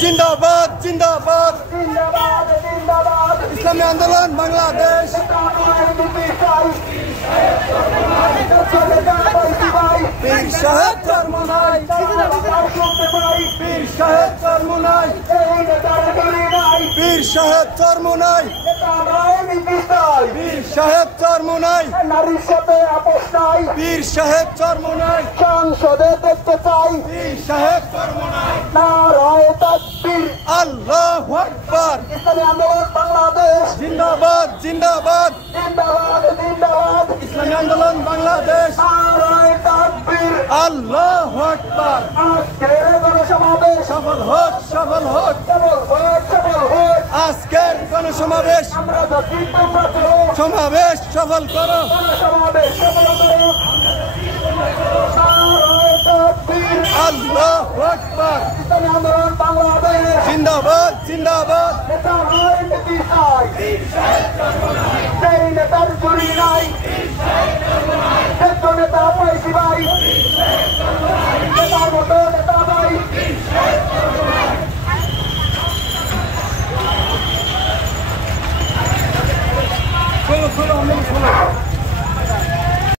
জিন্দাবাদ জিন্দাবাদ ইসলামী আন্দোলন বাংলাদেশ পীর সাহেব চরমোনাই পীর সাহেব চরমোনাই পীর সাহেব চরমোনাই পীর সাহেব চরমোনাই নারীর সাথে আপোষ নাই পীর সাহেব চরমোনাই সংসদে দেখতে চাই পীর সাহেব চরমোনাই নারায়ে তাকবীর আল্লাহু আকবার ইসলামী আন্দোলন বাংলাদেশ জিন্দাবাদ জিন্দাবাদ জিন্দাবাদ জিন্দাবাদ ইসলামী আন্দোলন বাংলাদেশ নারায়ে তাকবীর আল্লাহু আকবার আজকের গণসমাবেশ সফল হোক সফল হোক সফল হোক আজকের গণসমাবেশ আমরা যদি তোমরা চলো সমাবেশ সফল করো গণসমাবেশ সফল করো নারায়ে তাকবীর আল্লাহু আকবার ইসলামী আন্দোলন বাংলাদেশ জিন্দাবাদ জিন্দাবাদ নেতা রাজনীতি চাই সেই নেতার জুড়ি নাই নেতা পাইছি ভাই নেতার মতো নেতা ভাই ষোলো ষোলো